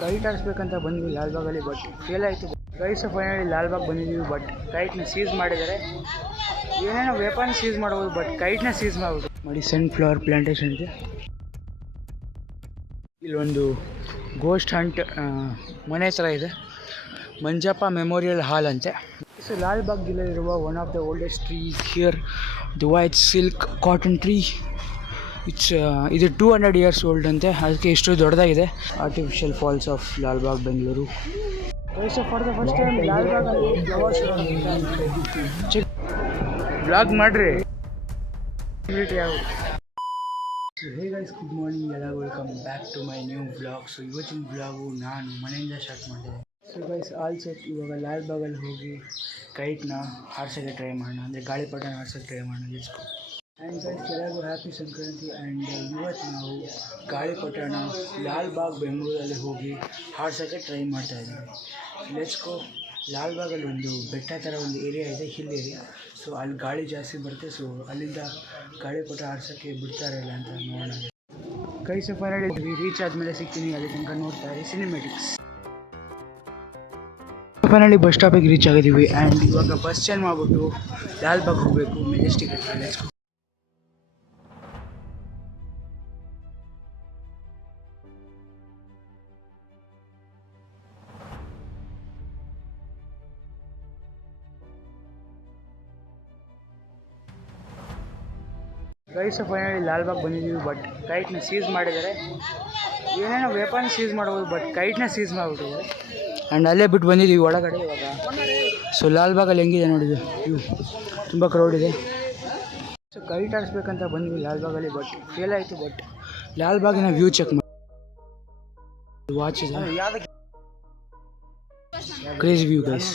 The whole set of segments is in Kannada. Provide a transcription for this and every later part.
ಕೈಟ್ ಆಡಿಸ್ಬೇಕಂತ ಬಂದ್ವಿ ಲಾಲ್ಬಾಗಲ್ಲಿ, ಬಟ್ ಫೇಲ್ ಆಯಿತು ಗೈಸ್. ಫೈನಲಿ ಲಾಲ್ಬಾಗ್ ಬಂದಿದ್ದೀವಿ, ಬಟ್ ಕೈಟ್ನ ಸೀಸ್ ಮಾಡಿದ್ದಾರೆ. ಏನೇನೋ ವೆಪನ್ ಸೀಸ್ ಮಾಡ್ಬೋದು, ಬಟ್ ಕೈಟ್ನ ಸೀಸ್ ಮಾಡ್ಬೋದು. ನೋಡಿ ಸನ್ಫ್ಲವರ್ ಪ್ಲಾಂಟೇಶನ್ ಇದೆ. ಇಲ್ಲೊಂದು ಗೋಸ್ಟ್ ಹಂಟ್ ಮನೆ ಥರ ಇದೆ, ಮಂಜಪ್ಪ ಮೆಮೋರಿಯಲ್ ಹಾಲ್ ಅಂತೆ. ಸೊ ಲಾಲ್ಬಾಗ್ ಜಿಲ್ಲೆಯಲ್ಲಿರುವ one of the oldest tree here, the white silk cotton tree. ಇದು 200 years ಓಲ್ಡ್ ಅಂತೆ, ಅದಕ್ಕೆ ಇಷ್ಟು ದೊಡ್ಡದಾಗಿದೆ. Artificial falls of Lalbagh Bengaluru. For the first time ಲಾಲ್ಬಾಗಲ್ಲಿ ಫ್ಲವರ್ಸ್ ಬ್ಲಾಗ್ ಮಾಡ್ರಿ. ಹೇ ಗೈಸ್, ಗುಡ್ ಮಾರ್ನಿಂಗ್ ಎಲ್ಲ, welcome back to my new blog. So ಇವತ್ತಿನ ಬ್ಲಾಗು ನಾನು ಮನೆಯಿಂದ ಸ್ಟಾರ್ಟ್ ಮಾಡಿದೆ. So guys all set. ಇವಾಗ ಲಾಲ್ಬಾಗಲ್ಲಿ ಹೋಗಿ ಕೈಟ್ನ ಹಾರ್ಸೋಕ್ಕೆ ಟ್ರೈ ಮಾಡೋಣ, ಅಂದರೆ ಗಾಳಿಪಟನ ಹಾರ್ಸೋಕ್ಕೆ ಟ್ರೈ ಮಾಡೋಣ. Let's go. ಆ್ಯಂಡ್ ಗೈಸ್ ಎಲ್ಲರಿಗೂ ಹ್ಯಾಪಿ ಸಂಕ್ರಾಂತಿ. ಆ್ಯಂಡ್ ಇವತ್ತು ನಾವು ಗಾಳಿಪಟನ ಲಾಲ್ಬಾಗ್ ಬೆಂಗಳೂರಲ್ಲಿ ಹೋಗಿ ಹಾರ್ಸೋಕ್ಕೆ ಟ್ರೈ ಮಾಡ್ತಾಯಿದ್ದೀವಿ. Let's go. ಲಾಲ್ಬಾಗಲ್ಲಿ ಒಂದು ಬೆಟ್ಟ ಥರ ಒಂದು ಏರಿಯಾ ಇದೆ, ಹಿಲ್ ಏರಿಯಾ. ಸೊ ಅಲ್ಲಿ ಗಾಳಿ ಜಾಸ್ತಿ ಬರುತ್ತೆ, ಸೊ ಅಲ್ಲಿಂದ ಗಾಳಿಪಟ ಹಾರ್ಸೋಕ್ಕೆ ಬಿಡ್ತಾರೆ ಇಲ್ಲ ಅಂತ ನೋಡೋಣ. ಗೈಸ್ ಫೈನಲಿ ರೀಚ್ ಆದಮೇಲೆ ಸಿಗ್ತೀನಿ, ಅಲ್ಲಿ ತನಕ ನೋಡ್ತಾ ಇರಿ ಸಿನಿಮ್ಯಾಟಿಕ್ಸ್. ಫೈನಲಿ ಬಸ್ ಸ್ಟಾಪಿಗೆ ರೀಚ್ ಆಗಿದ್ದೀವಿ. ಆ್ಯಂಡ್ ಇವಾಗ ಬಸ್ ಚೇಂಜ್ ಮಾಡಿಬಿಟ್ಟು ಲಾಲ್ಬಾಗ್ ಹೋಗಬೇಕು, ಮೆಜೆಸ್ಟಿಕ್ ಹತ್ರ. Let's go. Guys finally Lalbagh ಬಂದಿದ್ದೀವಿ, ಬಟ್ ಕೈಟ್ನ ಸೀಸ್ ಮಾಡಿದ್ದಾರೆ. ಏನೇನೋ ವೆಪನ್ ಸೀಸ್ ಮಾಡ್ಬೋದು, ಬಟ್ ಕೈಟ್ನ ಸೀಸ್ ಮಾಡಿಬಿಟ್ಟಿದ್ದಾರೆ. ಆ್ಯಂಡ್ ಅಲ್ಲೇ ಬಿಟ್ಟು ಬಂದಿದ್ದೀವಿ ಒಳಗಡೆ ಇವಾಗ. ಸೊ ಲಾಲ್ಬಾಗಲ್ಲಿ ಹೆಂಗಿದೆ ನೋಡಿದ್ದು, ಇವು ತುಂಬ ಕ್ರೌಡ್ ಇದೆ. ಸೊ ಕೈಟ್ ಆಡಿಸ್ಬೇಕಂತ ಬಂದ್ವಿ ಲಾಲ್ಬಾಗಲ್ಲಿ, ಬಟ್ ಫೇಲ್ ಆಯಿತು. ಬಟ್ ಲಾಲ್ಬಾಗಿನ ವ್ಯೂ ಚೆಕ್ ಮಾಡಿ, ವಾಚ್ ಇದೆ, ಕ್ರೇಜಿ ವ್ಯೂ ಗೈಸ್.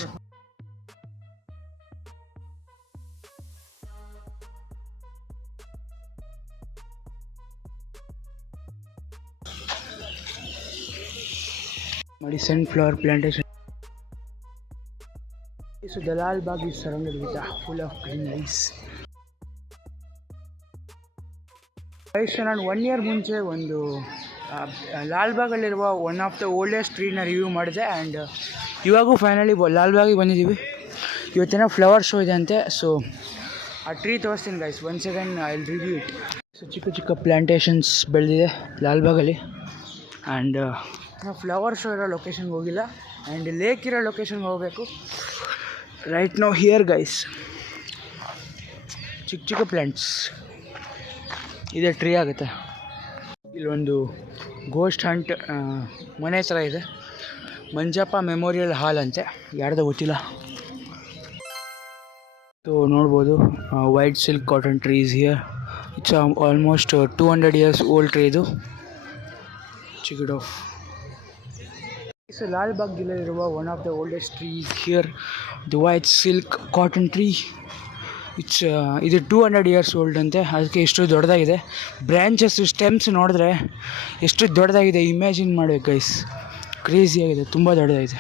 ನೋಡಿ sunflower plantation. So the Lalbagh is surrounded with full of greeneries. Guys ನಾನು 1 year ಮುಂಚೆ ಒಂದು ಲಾಲ್ಬಾಗಲ್ಲಿರುವ ಒನ್ ಆಫ್ ದ ಓಲ್ಡೆಸ್ಟ್ ಟ್ರೀನ ರಿವ್ಯೂ ಮಾಡಿದೆ. ಆ್ಯಂಡ್ ಇವಾಗೂ ಫೈನಲಿ ಲಾಲ್ಬಾಗಿಗೆ ಬಂದಿದ್ದೀವಿ. ಇವತ್ತೇನೋ ಫ್ಲವರ್ ಶೋ ಇದೆ ಅಂತೆ. ಸೊ ಆ ಟ್ರೀ ತೋರಿಸ್ತೀನಿ guys, 1 second I will review it. So ಚಿಕ್ಕ ಚಿಕ್ಕ ಪ್ಲಾಂಟೇಶನ್ಸ್ ಬೆಳೆದಿದೆ ಲಾಲ್ಬಾಗಲ್ಲಿ. ಆ್ಯಂಡ್ ನಾವು ಫ್ಲವರ್ ಶೋ ಇರೋ ಲೊಕೇಶನ್ಗೆ ಹೋಗಿಲ್ಲ, ಆ್ಯಂಡ್ ಲೇಕ್ ಇರೋ ಲೊಕೇಶನ್ಗೆ ಹೋಗಬೇಕು. ರೈಟ್ ನೌ ಹಿಯರ್ ಗೈಸ್, ಚಿಕ್ಕ ಚಿಕ್ಕ ಪ್ಲ್ಯಾಂಟ್ಸ್ ಇದೆ, ಟ್ರೀ ಆಗುತ್ತೆ. ಇಲ್ಲೊಂದು ಗೋಸ್ಟ್ ಹಂಟ್ ಮನೆ ಥರ ಇದೆ, ಮಂಜಪ್ಪ ಮೆಮೋರಿಯಲ್ ಹಾಲ್ ಅಂತೆ, ಯಾರ್ದೋ ಗೊತ್ತಿಲ್ಲ. ಸೊ ನೋಡ್ಬೋದು white silk cotton trees here. It's almost 200 years old tree ಇದು. Check it out. So Lalbagh ಜಿಲ್ಲೆಯಲ್ಲಿರುವ one of the oldest tree here, the white silk cotton tree. ಇದು 200 years ಓಲ್ಡ್ ಅಂತೆ, ಅದಕ್ಕೆ ಇಷ್ಟು ದೊಡ್ಡದಾಗಿದೆ. ಬ್ರ್ಯಾಂಚಸ್ ಸ್ಟೆಮ್ಸ್ ನೋಡಿದ್ರೆ ಎಷ್ಟು ದೊಡ್ಡದಾಗಿದೆ ಇಮ್ಯಾಜಿನ್ ಮಾಡಬೇಕು ಗೈಸ್. ಕ್ರೇಜಿಯಾಗಿದೆ, ತುಂಬ ದೊಡ್ಡದಾಗಿದೆ.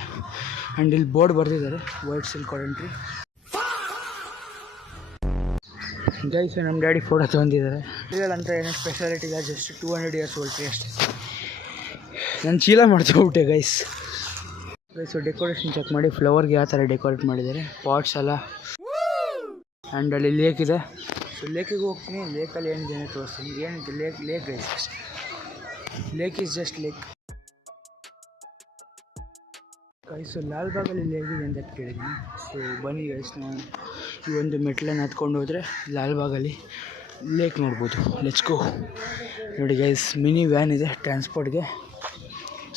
ಆ್ಯಂಡ್ ಇಲ್ಲಿ ಬೋರ್ಡ್ ಬರೆದಿದ್ದಾರೆ, white silk cotton tree. Guys ನಮ್ಮ ಡ್ಯಾಡಿ ಫೋಟೋ ತೊಗೊಂಡಿದ್ದಾರೆ. ಇದರಂತ ಏನೋ ಸ್ಪೆಷಾಲಿಟಿ ಇಲ್ಲ, ಜಸ್ಟ್ 200 years ಓಲ್ಡ್ ಟ್ರೀ ಅಷ್ಟೇ. ನಾನು ಚೀಲ ಮಾಡ್ತೋಗ್ಬಿಟ್ಟೆ ಗೈಸ್. ಡೆಕೋರೇಷನ್ ಚೆಕ್ ಮಾಡಿ, ಫ್ಲವರ್ಗೆ ಯಾವ ಥರ ಡೆಕೋರೇಟ್ ಮಾಡಿದ್ದಾರೆ, ಪಾಟ್ಸ್ ಎಲ್ಲ. ಆ್ಯಂಡ್ ಅಲ್ಲಿ ಲೇಕ್ ಇದೆ. ಸೊ ಲೇಕಿಗೆ ಹೋಗ್ತೀನಿ, ಲೇಕಲ್ಲಿ ಏನಿದೆ ಅಂತ ತೋರಿಸ್ತೀನಿ. ಏನಿದೆ lake guys, lake is just lake guys. So ಲಾಲ್ಬಾಗಲ್ಲಿ ಲೇಕ್ ಇದೆ ಅಂತ ಕೇಳಿದ್ದೀನಿ. ಸೊ ಬನ್ನಿ ಗೈಸ್, ನಾವು ಈ ಒಂದು ಮೆಟ್ಲನ್ನು ಹತ್ಕೊಂಡು ಹೋದರೆ ಲಾಲ್ಬಾಗಲ್ಲಿ ಲೇಕ್ ನೋಡ್ಬೋದು. Let's go. ನೋಡಿ ಗೈಸ್, ಮಿನಿ ವ್ಯಾನ್ ಇದೆ ಟ್ರಾನ್ಸ್ಪೋರ್ಟ್ಗೆ.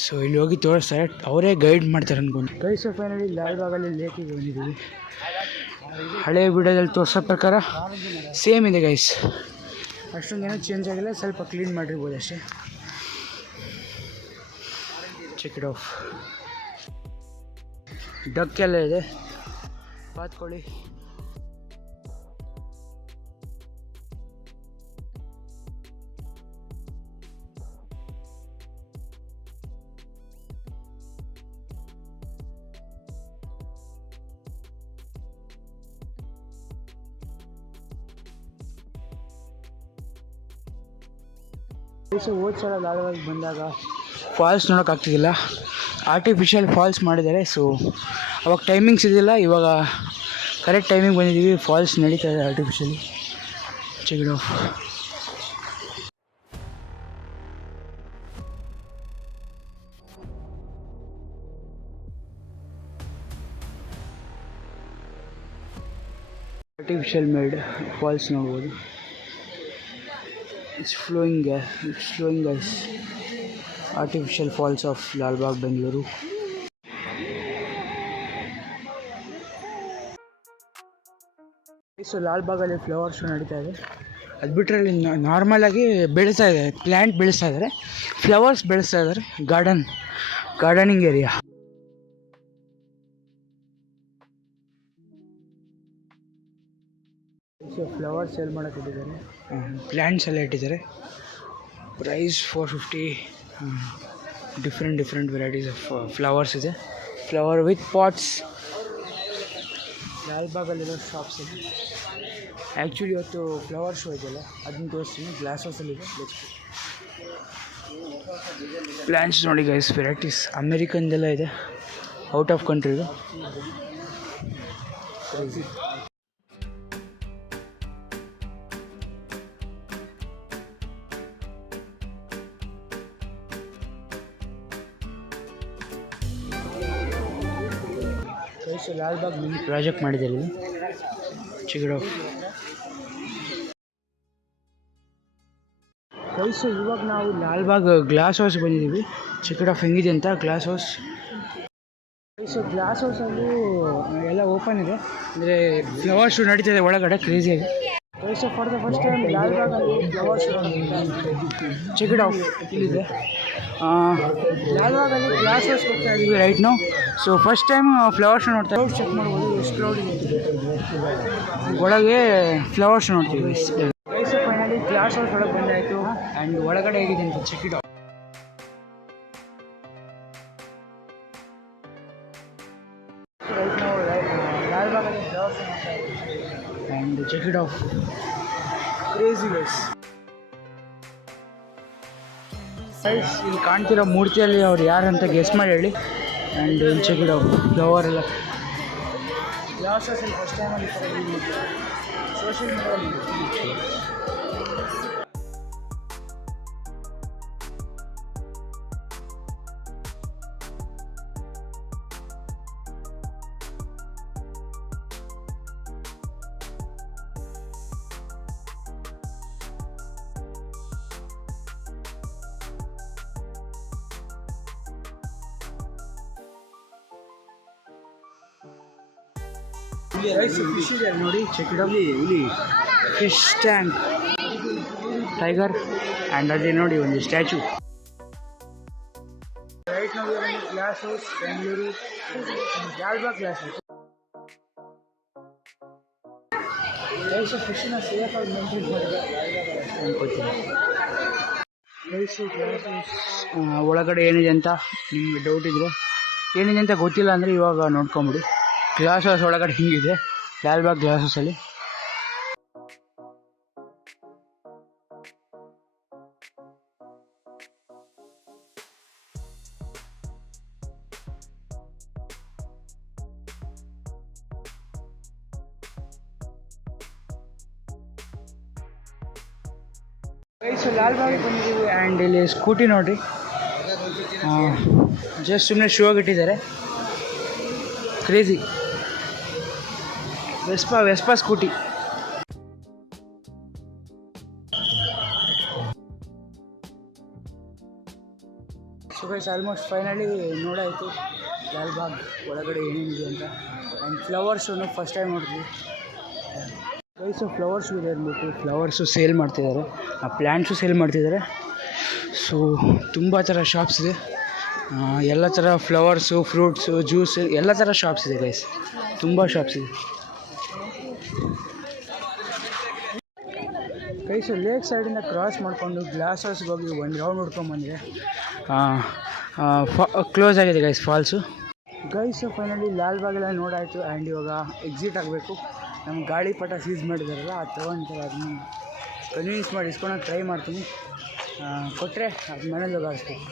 ಸೊ ಇಲ್ಲಿ ಹೋಗಿ ತೋರಿಸ್ತಾರೆ, ಅವರೇ ಗೈಡ್ ಮಾಡ್ತಾರೆ ಅನ್ಕೊಂಡು. ಗೈಸ್ ಫೈನಲಿ ಲಾಲ್ಬಾಗಲ್ಲಿ ಲೇಕಿಗೆ ಬಂದಿದ್ದೀವಿ. ಹಳೆ ವಿಡಿಯೋದಲ್ಲಿ ತೋರಿಸೋ ಪ್ರಕಾರ ಸೇಮ್ ಇದೆ ಗೈಸ್, ಅಷ್ಟೊಂದೇನೋ ಚೇಂಜ್ ಆಗಿಲ್ಲ, ಸ್ವಲ್ಪ ಕ್ಲೀನ್ ಮಾಡಿರ್ಬೋದು ಅಷ್ಟೇ. Check it off. ಡಕ್ ಎಲ್ಲ ಇದೆ, ಬಾತ್ಕೊಳ್ಳಿ. ಹೋದ ಸಲ ಲಾಲ್ಬಾಗಿಗೆ ಬಂದಾಗ ಫಾಲ್ಸ್ ನೋಡೋಕ್ಕಾಗ್ತಿದ್ದಿಲ್ಲ, ಆರ್ಟಿಫಿಷಿಯಲ್ ಫಾಲ್ಸ್ ಮಾಡಿದ್ದಾರೆ. ಸೊ ಅವಾಗ ಟೈಮಿಂಗ್ಸ್ ಇದ್ದಿಲ್ಲ, ಇವಾಗ ಕರೆಕ್ಟ್ ಟೈಮಿಂಗ್ ಬಂದಿದ್ದೀವಿ. ಫಾಲ್ಸ್ ನಡೀತಾ ಇದೆ artificially. Check it out. Artificial made falls ನೋಡ್ಬೋದು. It's flowing guys. Artificial falls of Lalbagh, Bengaluru. So ಲಾಲ್ಬಾಗಲ್ಲಿ ಫ್ಲವರ್ ಶೋ ನಡೀತಾ ಇದೆ. ಅದು ಬಿಟ್ಟರೆ ಅಲ್ಲಿ ನಾರ್ಮಲಾಗಿ ಬೆಳೆಸ್ತಾ ಇದೆ, ಪ್ಲ್ಯಾಂಟ್ ಬೆಳೆಸ್ತಾ ಇದ್ದಾರೆ, ಫ್ಲವರ್ಸ್ ಬೆಳೆಸ್ತಾ ಇದ್ದಾರೆ. Gardening area. So flowers sale ಮಾಡೋಕ್ಕಿಟ್ಟಿದ್ದಾರೆ, ಪ್ಲ್ಯಾಂಟ್ಸ್ ಎಲ್ಲ ಇಟ್ಟಿದ್ದಾರೆ. Price 450. Different varieties of flowers ಇದೆ. Flower with pots. ಲಾಲ್ಬಾಗಲ್ಲಿರೋ ಶಾಪ್ಸ್ ಇದೆ. ಆ್ಯಕ್ಚುಲಿ ಇವತ್ತು ಫ್ಲವರ್ ಶೋ ಇದೆಯಲ್ಲ, ಅದನ್ನ ತೋರಿಸ್ತೀನಿ. ಗ್ಲಾಸ್ ಹೌಸಲ್ಲಿದೆ. ಪ್ಲ್ಯಾಂಟ್ಸ್ ನೋಡಿ ಗೈಸ್, ವೆರೈಟೀಸ್ ಅಮೇರಿಕನ್ದೆಲ್ಲ ಇದೆ, ಔಟ್ ಆಫ್ ಕಂಟ್ರಿದು. ಸೊ ಲಾಲ್ಬಾಗ್ ಮಿನಿ ಪ್ರಾಜೆಕ್ಟ್ ಮಾಡಿದ್ದಾರೆ ಇಲ್ಲಿ. Check it out. ಸೊ ಇವಾಗ ನಾವು ಲಾಲ್ಬಾಗ್ ಗ್ಲಾಸ್ ಹೌಸ್ ಬಂದಿದ್ದೀವಿ. ಚೆಕ್ ಇಟ್ ಔಟ್ ಹೆಂಗಿದೆ ಅಂತ ಗ್ಲಾಸ್ ಹೌಸ್. ಸೊ ಗ್ಲಾಸ್ ಹೌಸಲ್ಲೂ ಎಲ್ಲ ಓಪನ್ ಇದೆ, ಅಂದರೆ ಫ್ಲವರ್ ಶೋ ನಡೀತಿದೆ ಒಳಗಡೆ ಕ್ರೇಜಿಯಾಗಿ. So for the first time ಲಾಲ್ಬಾಗಲ್ಲಿ flower show check it out ಇಲ್ಲಿದೆ. ಲಾಲ್ಬಾಗಲ್ಲಿ ಗ್ಲಾಸ್ ಹೌಸ್ ಹೋಗ್ತಾ ಇದ್ದೀವಿ ರೈಟ್ ನಾವು. So first time flower show ನೋಡ್ತಾ ಇದ್ದೀವಿ. ಚೆಕ್ ಮಾಡ್ಬೋದು ಎಷ್ಟು ಕ್ರೌಡ್ ಇದೆ. ಒಳಗೆ ಫ್ಲವರ್ ಶೋ ನೋಡ್ತೀವಿ. ಸೊ ಫೈನಲಿ ಗ್ಲಾಸ್ ಹೌಸ್ ಒಳಗೆ ಬಂದಾಯಿತು. ಆ್ಯಂಡ್ ಒಳಗಡೆ ಹೇಗಿದೆ ಅಂತ ಚೆಕ್ ಇಟ್ ಔಟ್. ರೈಟ್ ನಾವು ಲಾಲ್ಬಾಗಲ್ಲಿ ಫ್ಲವರ್ ಶೋ ನೋಡ್ತಾ ಇದ್ದೀವಿ. And check it out. Crazy guys. ಇಲ್ಲಿ ಕಾಣ್ತಿರೋ ಮೂರ್ತಿಯಲ್ಲಿ ಅವ್ರು ಯಾರು ಅಂತ ಗೆಸ್ ಮಾಡಿ ಹೇಳಿ. And check it out. Flower ಎಲ್ಲ ಗ್ಲಾಸ್ ಹೌಸಲ್ಲಿ ಫಸ್ಟ್ ಟೈಮಲ್ಲಿ ಸೋಷಿಯಲ್ ಮೀಡಿಯಾದಲ್ಲಿ. ಫಿಶ್ ಇದೆ ನೋಡಿ, ಚೆಕ್ ಇಟ್ ಔಟ್. ಇಲ್ಲಿ ಫಿಶ್ ಟ್ಯಾಂಕ್, ಟೈಗರ್, ಆ್ಯಂಡ್ ಅದೇ ನೋಡಿ ಒಂದು ಸ್ಟ್ಯಾಚು. ರೈಟ್ ನಾವು glass house, Bengaluru, Lalbagh glass house. Rice ಫಿಶನ್ನ ಸೇಫಾಗಿ ಮೇಂಟೈನ್ ಮಾಡಿದ್ರೆ ಅನ್ಕೋತೀನಿ. ರೈಸು ಗ್ಲಾಸ್ ಹೌಸ್ ಒಳಗಡೆ ಏನಿದೆ ಅಂತ ನಿಮಗೆ ಡೌಟ್ ಇದ್ದರೆ, ಏನಿದೆ ಅಂತ ಗೊತ್ತಿಲ್ಲ ಅಂದರೆ ಇವಾಗ ನೋಡ್ಕೊಂಬಿಡಿ. ಗ್ಲಾಸ್ ಹೌಸ್ ಒಳಗಡೆ ಹಿಂಗಿದೆ ಲಾಲ್ಬಾಗ್ ಗ್ಲಾಸ್ ಹೌಸಲ್ಲಿ. ಸೊ ಲಾಲ್ಬಾಗಿಗೆ ಬಂದಿದ್ದೀವಿ. ಆ್ಯಂಡ್ ಇಲ್ಲಿ ಸ್ಕೂಟಿ ನೋಡಿರಿ, ಜಸ್ಟ್ ಸುಮ್ಮನೆ ಶೋ ಆಗಿಟ್ಟಿದ್ದಾರೆ. Crazy Vespa scooty. So guys almost finally ನೋಡಾಯಿತು ಲಾಲ್ಬಾಗ್ ಒಳಗಡೆ ಏನೇನಿದೆ ಅಂತ. ಆ್ಯಂಡ್ ಫ್ಲವರ್ ಶೋನು ಫಸ್ಟ್ ಟೈಮ್ ನೋಡಿದ್ವಿ. ಗೈಸ್ ಫ್ಲವರ್ ಶೋ ಇದೆ ಅಂದ್ಬಿಟ್ಟು ಫ್ಲವರ್ಸು ಸೇಲ್ ಮಾಡ್ತಿದ್ದಾರೆ, ಪ್ಲ್ಯಾಂಟ್ಸು ಸೇಲ್ ಮಾಡ್ತಿದ್ದಾರೆ. ಸೊ ತುಂಬ ಥರ ಶಾಪ್ಸ್ ಇದೆ, ಎಲ್ಲ ಥರ ಫ್ಲವರ್ಸು, ಫ್ರೂಟ್ಸು, ಜ್ಯೂಸು, ಎಲ್ಲ ಥರ ಶಾಪ್ಸ್ ಇದೆ ಗೈಸ್, ತುಂಬ ಶಾಪ್ಸ್ ಇದೆ ಗೈಸ್. ಲೇಕ್ ಸೈಡಿಂದ ಕ್ರಾಸ್ ಮಾಡಿಕೊಂಡು ಗ್ಲಾಸ್ ಹೌಸ್ಗೆ ಹೋಗಿ ಒಂದು ರೌಂಡ್ ಹೊಡ್ಕೊಂಬಂದರೆ ಕ್ಲೋಸ್ ಆಗಿದೆ ಗೈಸ್ ಫಾಲ್ಸು. ಗೈಸು ಫೈನಲಿ ಲಾಲ್ಬಾಗೆಲ್ಲ ನೋಡಾಯಿತು. ಆ್ಯಂಡ್ ಇವಾಗ ಎಕ್ಸಿಟ್ ಆಗಬೇಕು. ನಮ್ಮ ಗಾಳಿ ಪಟ ಸೀಸ್ ಮಾಡಿದಾರಲ್ಲ, ಅದು ತೊಗೊಂತಾರೆ. ಅದನ್ನ ಕನ್ವಿನ್ಸ್ ಮಾಡಿ ಇಸ್ಕೊಳಕ್ಕೆ ಟ್ರೈ ಮಾಡ್ತೀನಿ. ಕೊಟ್ಟರೆ ಅದು ಮನೇಲಿ ಹೋಗಿ ಆಡಿಸ್ಬೇಕು.